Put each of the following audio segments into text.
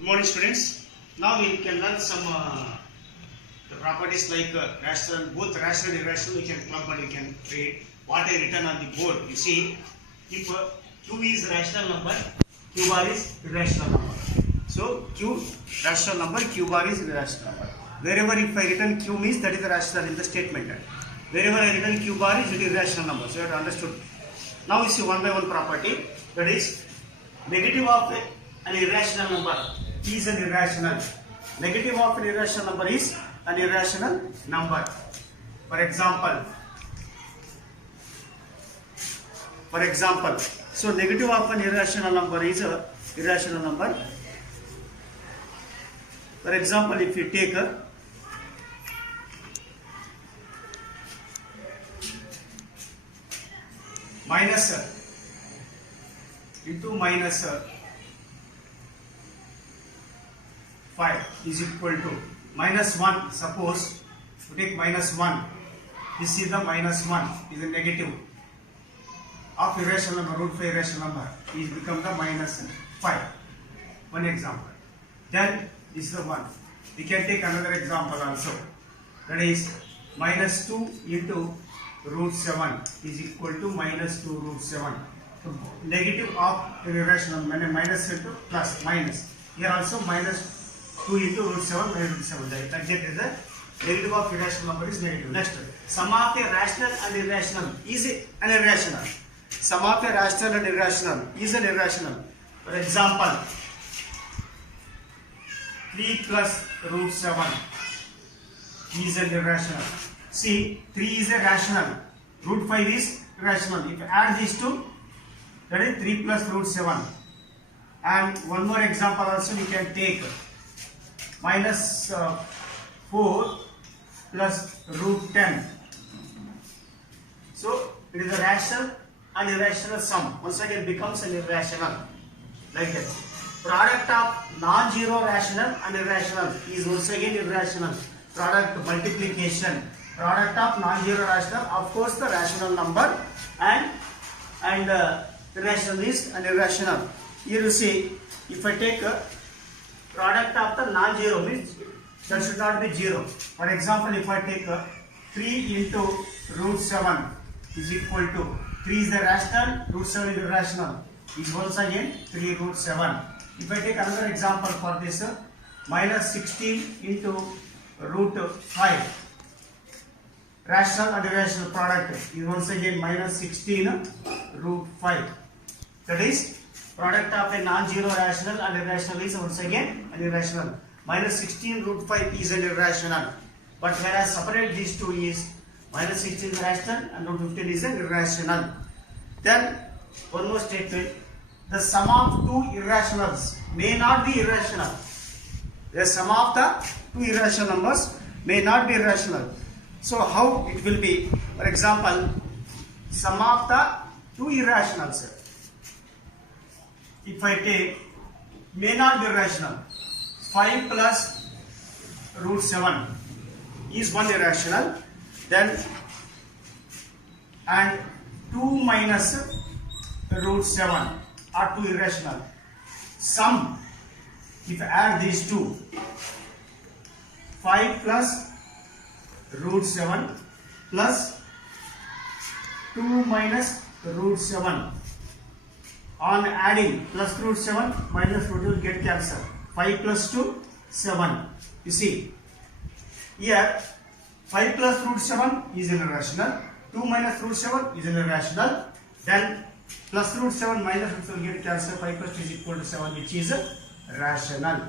Good morning, students. Now we can learn some the properties like rational, both rational and irrational. We can club and we can read what I written on the board. You see, if Q is rational number, Q bar is irrational number. So Q rational number, Q bar is irrational number. Wherever if I written Q means that is the rational in the statement. Wherever I written Q bar is it is irrational number. So you have understood. Now we see one by one property, that is negative of an irrational number is an irrational. Negative of an irrational number is an irrational number. For example, so negative of an irrational number is a irrational number. For example, if you take a minus into minus 5 is equal to minus 1. Suppose you take minus 1. This is the minus 1 is a negative of irrational number, root 5 irrational number is become the minus 5. One example. Then this is the 1. We can take another example also. That is minus 2 into root 7 is equal to minus 2 root 7. So negative of irrational number, minus into plus minus. Here also minus 2 into root 7 minus root 7. Like that is the negative of irrational number is negative. Next, sum of a rational and irrational is an irrational. Sum of a rational and irrational is an irrational. For example, 3 plus root 7 is an irrational. See, 3 is a rational, root 5 is irrational. If you add these two, that is 3 plus root 7. And one more example also we can take. Minus 4 plus root 10. So it is a rational and irrational sum. Once again becomes an irrational. Like that. Product of non-zero rational and irrational is once again irrational. Product multiplication. Product of non-zero rational, of course the rational number and irrational is an irrational. Here you see, if I take a product of the non-zero means that should not be 0. For example, if I take 3 into root 7 is equal to 3 is the rational, root 7 is irrational, is once again 3 root 7. If I take another example for this, minus 16 into root 5, rational and irrational product is once again minus 16 root 5. That is product of a non-zero rational and irrational is once again an irrational. Minus 16 root 5 is an irrational. But whereas separate these two is minus 16 is rational and root 15 is an irrational. Then one more statement. The sum of two irrationals may not be irrational. The sum of the two irrational numbers may not be irrational. So how it will be? For example, sum of the two irrationals, if I take, may not be rational. 5 plus root 7 is one irrational. Then and 2 minus root 7 are two irrational. Sum, if I add these two, 5 plus root 7 plus 2 minus root 7. On adding plus root 7 minus root 2 will get cancelled. 5 plus 2, 7. You see, here 5 plus root 7 is an irrational. 2 minus root 7 is an irrational. Then plus root 7 minus root 7 will get cancelled. 5 plus 2 is equal to 7, which is rational.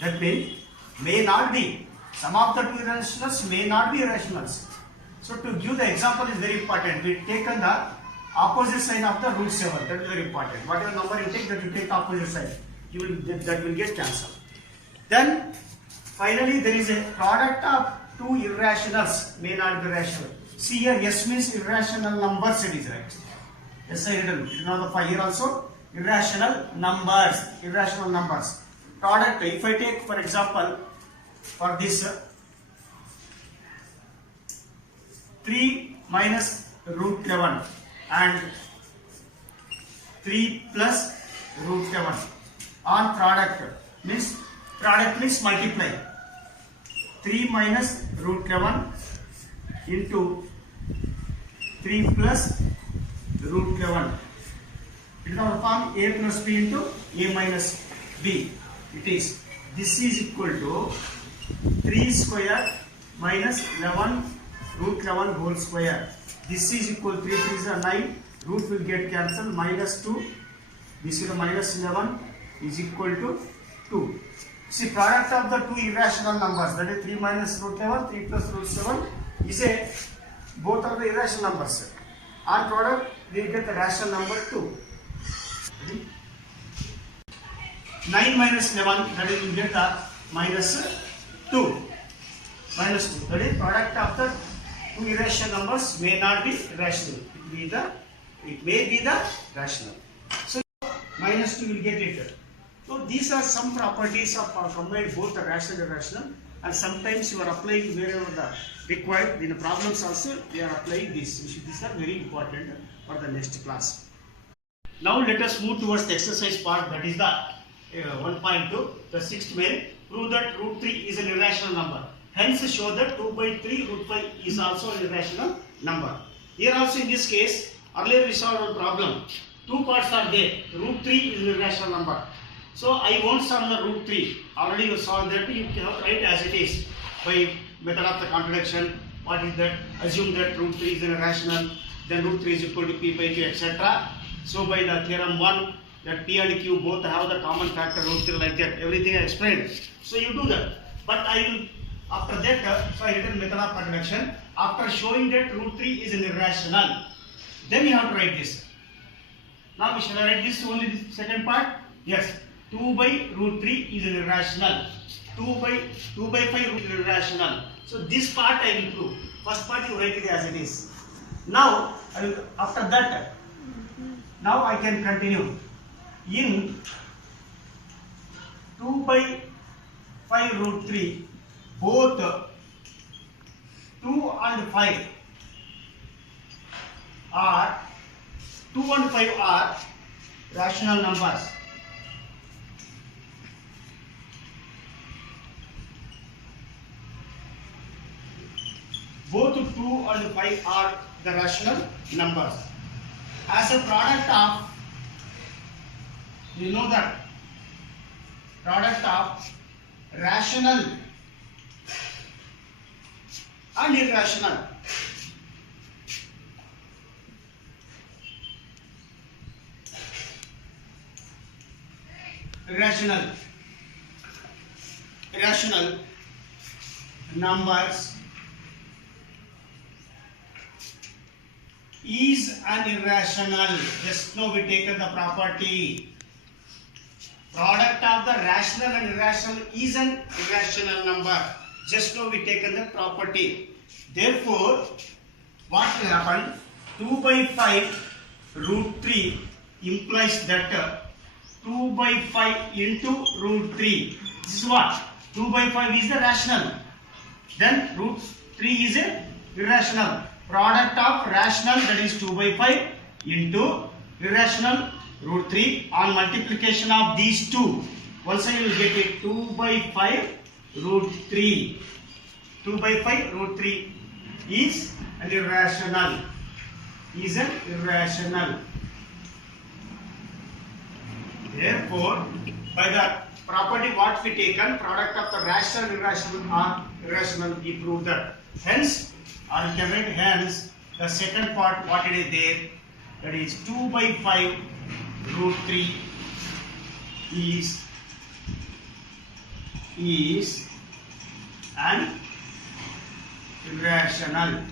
That means may not be. Some of the two irrationals may not be irrationals. So to give the example is very important. We taken the opposite sign of the root 7. That is very important. Whatever number you take, that you take the opposite side. That will get cancelled. Then finally there is a product of two irrationals may not be rational. See here, S means irrational numbers. It is right. Yes, I written. It is not the 5 here also. Irrational numbers. Irrational numbers. Product. If I take for example for this 3 minus root 11 and 3 plus root 7 on product means multiply 3 minus root 7 into 3 plus root 11. It is our form a plus b into a minus b. It is this is equal to 3 square minus 11 root 11 whole square. This is equal to 3 3s are 9. Root will get cancelled. Minus 2. This is a minus 11 is equal to 2. See, product of the two irrational numbers, that is 3 minus root 11, 3 plus root 7 is a both are the irrational numbers. On product we will get the rational number 2. 9 minus 11, that is we will get the minus 2. Minus 2. That is product of the two irrational numbers may not be rational. It may be the rational. So minus 2 will get it. So these are some properties of combined both the rational and irrational, and sometimes you are applying wherever the required. In the problems also we are applying this. These are very important for the next class. Now let us move towards the exercise part, that is the 1.2. The sixth main, prove that root 3 is an irrational number. Hence show that 2 by 3 root 5 is also an irrational number. Here also in this case, earlier we solved one problem. Two parts are there. Root 3 is an irrational number. So I won't solve the root 3. Already you solved that. You cannot write as it is by method of the contradiction. What is that? Assume that root 3 is an irrational. Then root 3 is equal to p by q, etc. So by the theorem 1, that p and q both have the common factor root 3 like that. Everything I explained. So you do that. But I will, after that, so I written method of contradiction. After showing that root 3 is an irrational, then you have to write this. Now shall I write this only the second part? Yes. 2 by root 3 is an irrational. 2 by 5 root is irrational. So this part I will prove. First part you write it as it is. Now after that, now I can continue. In 2 by 5 root 3, both 2 and 5 are 2 and 5 are rational numbers. Both 2 and 5 are the rational numbers. As a product of, you know that product of rational and irrational. Irrational numbers is an irrational. Just now we taken the property. Product of the rational and irrational is an irrational number. Just now we taken the property. Therefore, what will happen? 2 by 5 root 3 implies that 2 by 5 into root 3. This is what? 2 by 5 is the rational. Then root 3 is a irrational. Product of rational, that is 2 by 5 into irrational root 3 on multiplication of these two. Also you will get it 2 by 5 root 3. 2 by 5 root 3 is an irrational. Therefore, by the property what we taken, product of the rational and irrational are irrational, we prove that. Hence, or you can write hence, the second part what it is there, that is 2 by 5 root 3 is an irrational.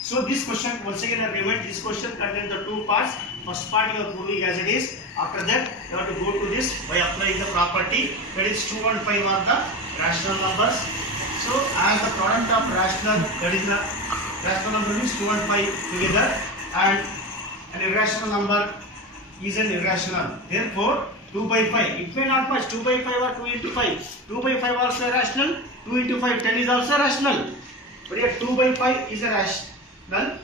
So this question, once again I remind, this question contains the two parts. First part you are proving as it is. After that you have to go to this by applying the property, that is 2 and 5 are the rational numbers. So as the product of rational, that is the rational number is 2 and 5 together, and an irrational number is an irrational. Therefore 2 by 5, it may not match 2 by 5 or 2 into 5. 2 by 5 also rational, 2 into 5, 10 is also rational. But here 2 by 5 is a rational,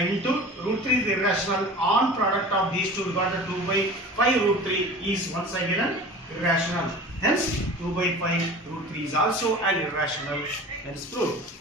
into root 3 is irrational. On product of these two, we got the 2 by 5 root 3 is once again an irrational. Hence 2 by 5 root 3 is also an irrational. Hence proved.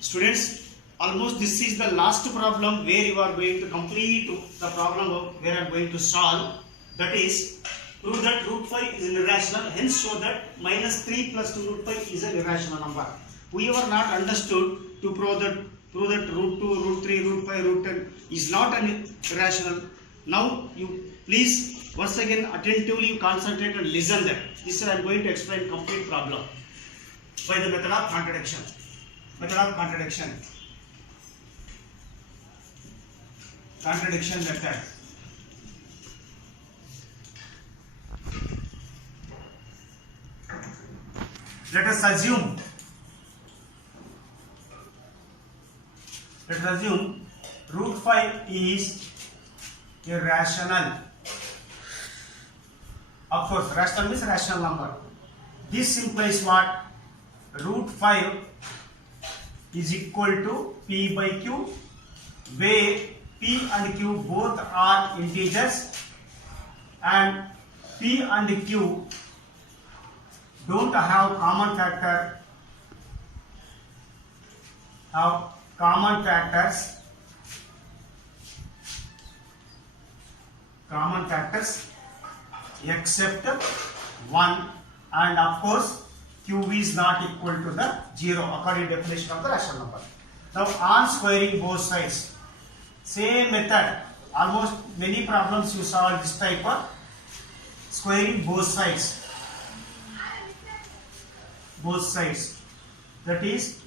Students, almost this is the last problem where you are going to complete the problem of where I am going to solve. That is, prove that root 5 is an irrational. Hence show that minus 3 plus 2 root 5 is an irrational number. We were not understood to prove that root 2, root 3, root 5, root 10 is not an irrational. Now you please once again attentively you concentrate and listen that. This I am going to explain complete problem by the method of contradiction. Method of contradiction. Contradiction method. Let us assume root 5 is irrational. Of course, rational means rational number. This implies what? Root 5 is equal to P by Q, where P and Q both are integers and P and Q don't have common factor, have common factors except 1, and of course Q is not equal to the 0 according to definition of the rational number. Now on squaring both sides, same method, almost many problems you solve this type of squaring both sides. That is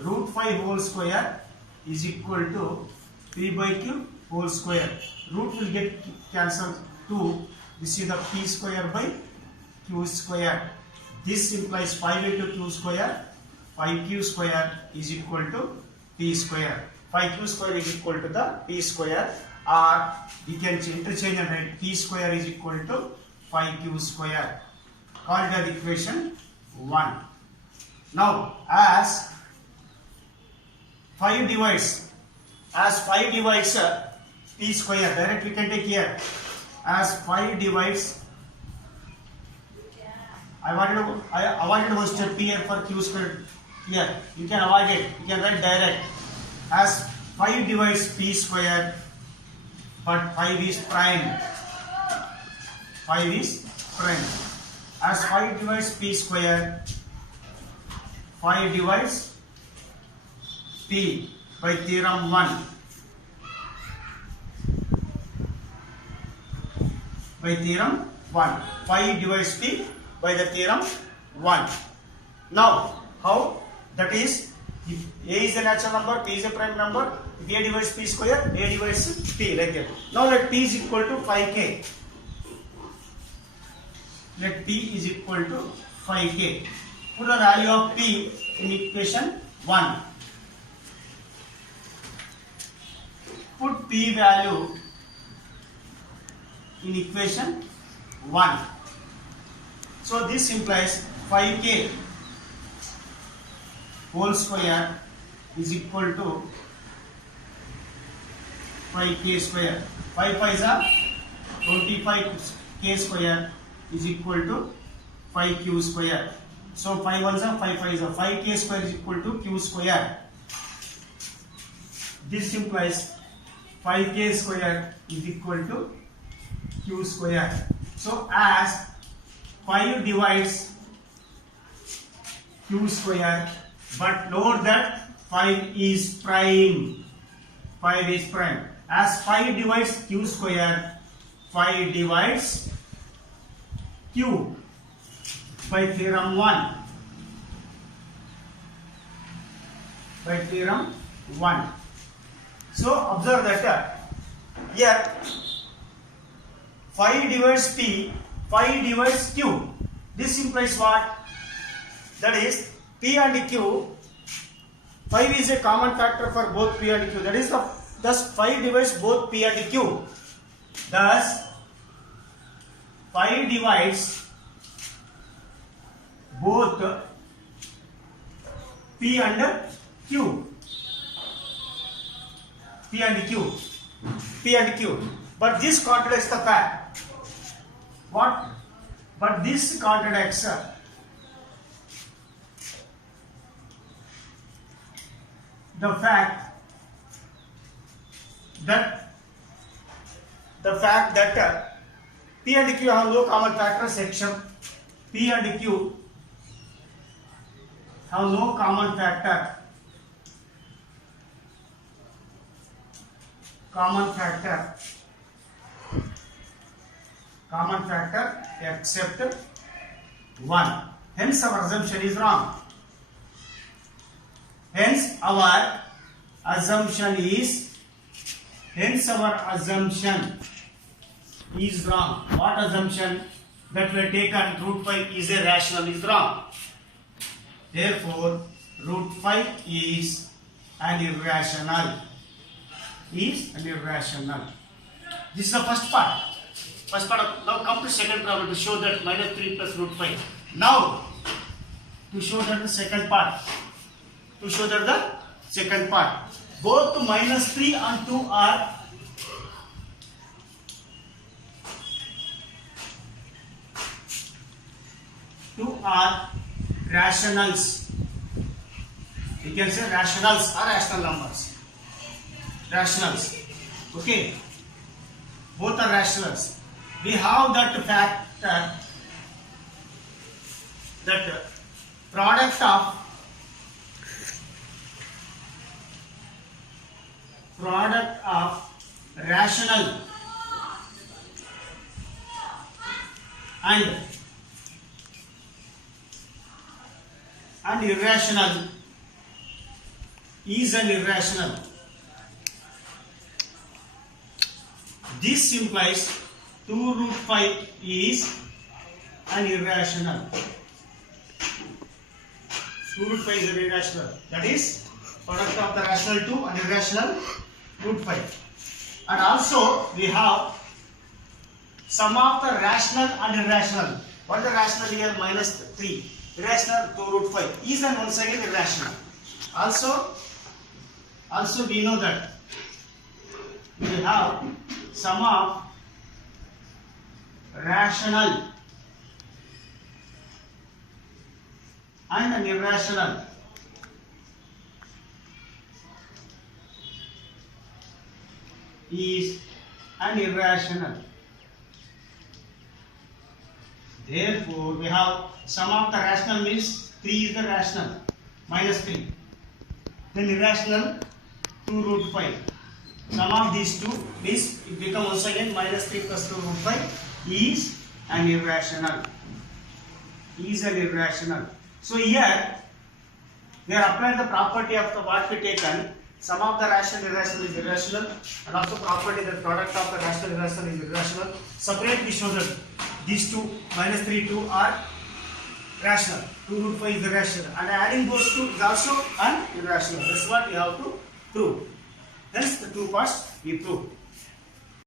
root 5 whole square is equal to P by Q whole square. Root will get cancelled 2. This is the P square by Q square. This implies 5 into Q square. 5Q square is equal to P square. 5Q square is equal to the P square, or we can interchange and write P square is equal to 5Q square. Call it as equation 1. Now as 5 divides P square, directly we can take here. As 5 divides, I avoided one step here for Q square. Here you can avoid it, you can write direct. As 5 divides P square, but 5 is prime. 5 is prime. As 5 divides P square, 5 divides P by theorem 1. By theorem 1. 5 divides P by the theorem 1. Now, how? That is, if A is a natural number, P is a prime number, if A divides P square, A divides P, like that. Now let P is equal to 5K. Let P is equal to 5K. Put the value of P in equation 1. Put P value in equation 1. So this implies 5K whole square is equal to 5K square. 5 5s are 25K square is equal to 5Q square. So 5 1s are 5 5s are 5K square is equal to Q square. This implies 5K square is equal to Q square. So as 5 divides Q square, but note that 5 is prime. 5 is prime. As 5 divides Q square, 5 divides Q by theorem 1. By theorem 1. So observe that here 5 divides P, 5 divides Q. This implies what? That is P and Q. 5 is a common factor for both P and Q. That is thus 5 divides both P and Q. Thus 5 divides both P and Q. P and Q. P and Q. But this contradicts the fact. What? But this contradicts the fact that P and Q have no common factor section. P and Q have no common factor except one. Hence our assumption is wrong. Hence our assumption is wrong. What assumption? That we have taken root 5 is a rational is wrong. Therefore, root 5 is an irrational. This is the first part. Now come to second problem to show that minus 3 plus root 5. Now, to show that the second part. Both minus 3 and 2 are rationals. You can say rationals are rational numbers. Rationals. Okay. Both are rationals. We have that factor that product of rational and irrational is an irrational. This implies 2 root 5 is an irrational. 2 root 5 is an irrational. That is product of the rational 2 and irrational root 5. And also we have sum of the rational and irrational. What is the rational here? Minus 3. Irrational 2 root 5 is and once again irrational. Also we know that we have sum of rational and an irrational. Is an irrational. Therefore, we have sum of the rational means 3 is the rational, minus 3. Then irrational 2 root 5. Sum of these two means it becomes once again minus 3 plus 2 root 5 is an irrational. So here we are applying the property of the what we taken. Sum of the rational irrational is irrational, and also property that product of the rational irrational is irrational. Separately show that these two minus 3 2 are rational. 2 root 5 is irrational, and adding those two is also an irrational. That's what we have to prove. Hence the two parts we prove.